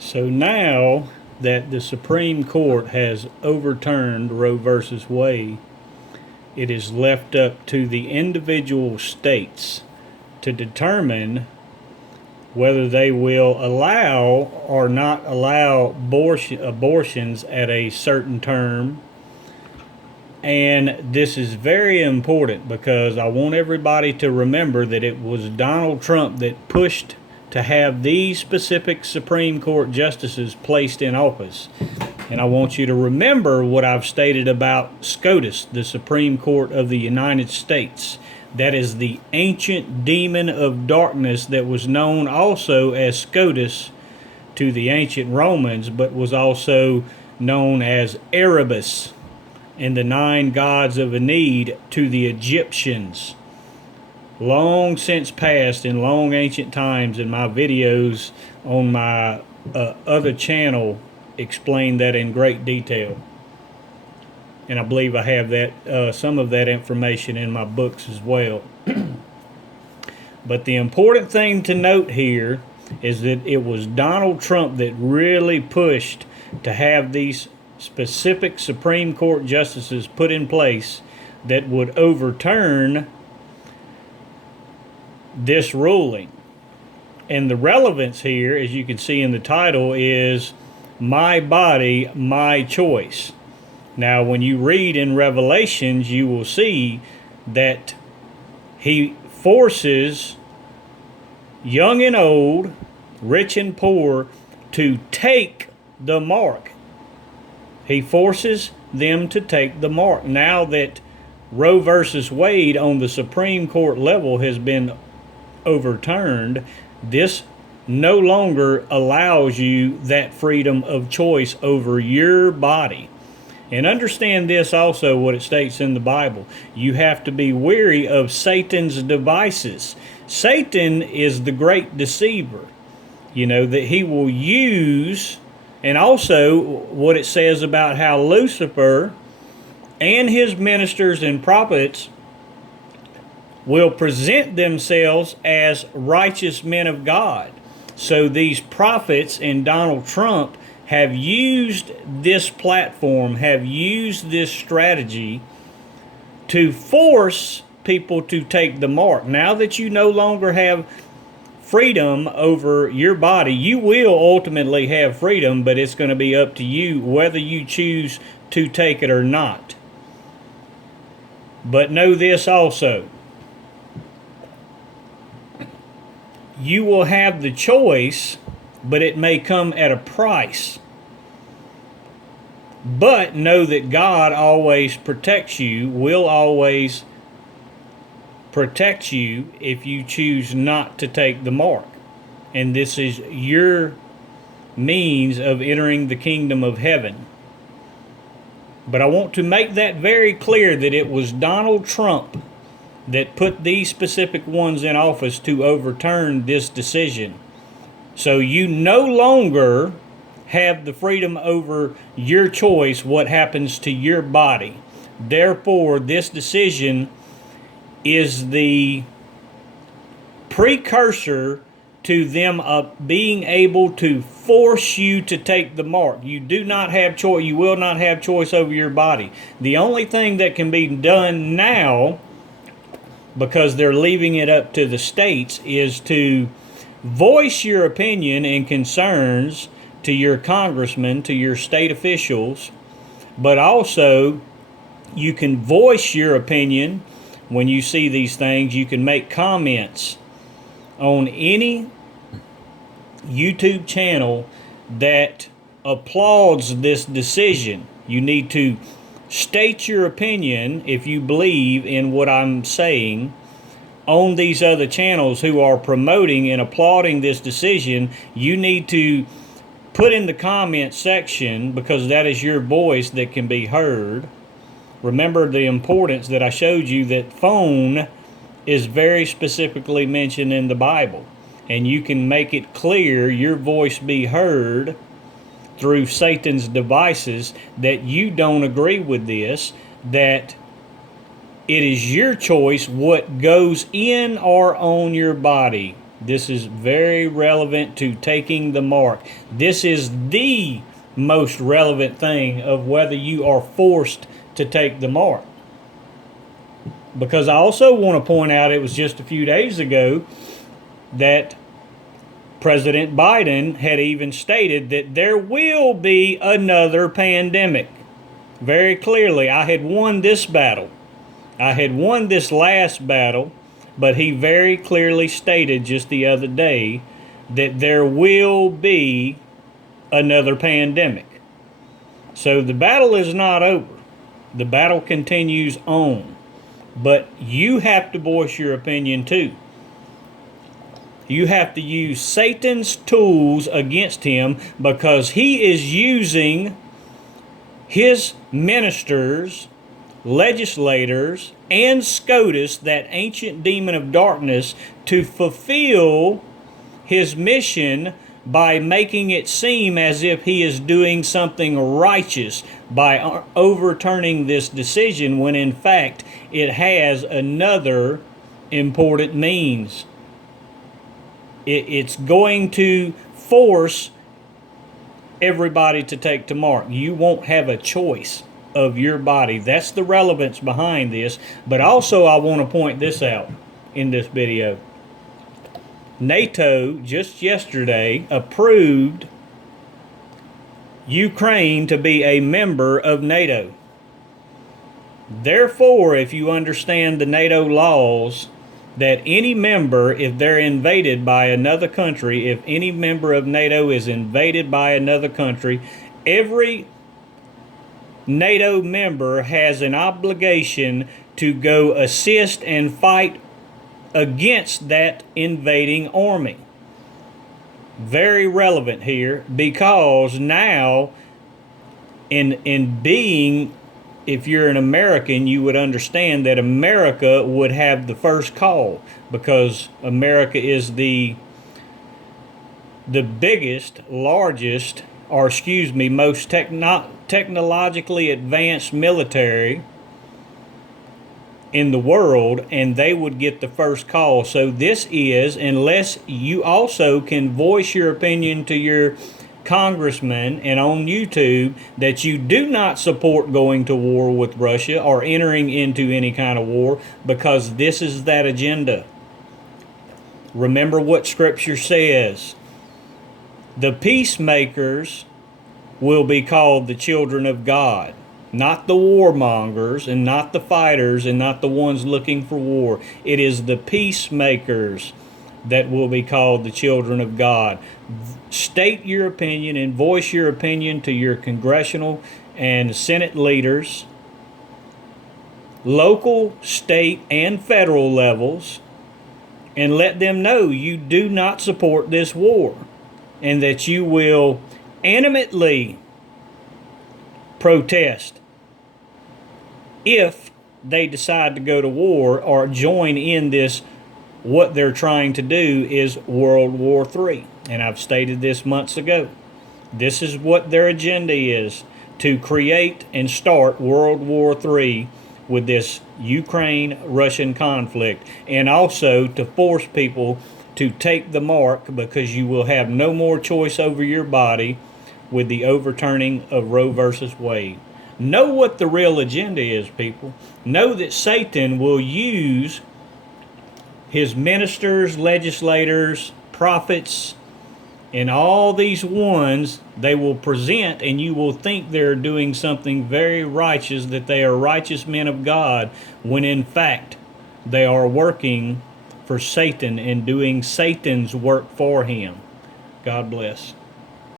So now that the Supreme Court has overturned Roe versus Wade, it is left up to the individual states to determine whether they will allow or not allow abortions at a certain term. And this is very important because I want everybody to remember that it was Donald Trump that pushed to have these specific Supreme Court justices placed in office. And I want you to remember what I've stated about SCOTUS, the Supreme Court of the United States. That is the ancient demon of darkness that was known also as SCOTUS to the ancient Romans, but was also known as Erebus and the 9 gods of Enid to the Egyptians. Long since past, in long ancient times, in my videos on my other channel, explain that in great detail. And I believe I have that some of that information in my books as well. But the important thing to note here is that it was Donald Trump that really pushed to have these specific Supreme Court justices put in place that would overturn this ruling. And the relevance here, as you can see in the title, is My Body, My Choice. Now, when you read in Revelations, you will see that he forces young and old, rich and poor, to take the mark. He forces them to take the mark. Now that Roe versus Wade on the Supreme Court level has been overturned, this no longer allows you that freedom of choice over your body. And understand this also, what it states in the Bible. You have to be wary of Satan's devices. Satan is the great deceiver. You know, that he will use, and also what it says about how Lucifer and his ministers and prophets will present themselves as righteous men of God. So these prophets and Donald Trump have used this platform, have used this strategy to force people to take the mark. Now that you no longer have freedom over your body, you will ultimately have freedom, but it's going to be up to you whether you choose to take it or not. But know this also. You will have the choice, but it may come at a price. But know that God always protects you, will always protect you if you choose not to take the mark. And this is your means of entering the kingdom of heaven. But I want to make that very clear that it was Donald Trump that put these specific ones in office to overturn this decision. So you no longer have the freedom over your choice, what happens to your body. Therefore, this decision is the precursor to them being able to force you to take the mark. You do not have choice. You will not have choice over your body. The only thing that can be done now, because they're leaving it up to the states, is to voice your opinion and concerns to your congressmen, to your state officials, but also you can voice your opinion when you see these things. You can make comments on any YouTube channel that applauds this decision. You need to state your opinion if you believe in what I'm saying on these other channels who are promoting and applauding this decision. You need to put in the comment section, because that is your voice that can be heard. Remember the importance that I showed you, that phone is very specifically mentioned in the Bible. And you can make it clear, your voice be heard through Satan's devices, that you don't agree with this, that it is your choice what goes in or on your body. This is very relevant to taking the mark. This is the most relevant thing of whether you are forced to take the mark. Because I also want to point out, it was just a few days ago that President Biden had even stated that there will be another pandemic. Very clearly, I had won this battle. I had won this last battle, but he very clearly stated just the other day that there will be another pandemic. So the battle is not over. The battle continues on. But you have to voice your opinion too. You have to use Satan's tools against him, because he is using his ministers, legislators, and SCOTUS, that ancient demon of darkness, to fulfill his mission by making it seem as if he is doing something righteous by overturning this decision, when in fact it has another important means. It's going to force everybody to take to mark. You won't have a choice of your body. That's the relevance behind this. But also, I want to point this out in this video. NATO just yesterday approved Ukraine to be a member of NATO. Therefore, if you understand the NATO laws, that any member, if they're invaded by another country, if any member of NATO is invaded by another country, every NATO member has an obligation to go assist and fight against that invading army. Very relevant here, because now in being, if you're an American, you would understand that America would have the first call, because America is the biggest, largest, or most technologically advanced military in the world, and they would get the first call. So this is, unless you also can voice your opinion to your congressman and on YouTube that you do not support going to war with Russia or entering into any kind of war, because this is that agenda. Remember what Scripture says. The peacemakers will be called the children of God, not the warmongers and not the fighters and not the ones looking for war. It is the peacemakers that will be called the children of God. State your opinion and voice your opinion to your congressional and Senate leaders, local, state, and federal levels, and let them know you do not support this war, and that you will animately protest if they decide to go to war or join in this. What they're trying to do is World War III. And I've stated this months ago. This is what their agenda is, to create and start World War III with this Ukraine-Russian conflict, and also to force people to take the mark, because you will have no more choice over your body with the overturning of Roe versus Wade. Know what the real agenda is, people. Know that Satan will use his ministers, legislators, prophets, and all these ones they will present, and you will think they're doing something very righteous, that they are righteous men of God, when in fact they are working for Satan and doing Satan's work for him. God bless.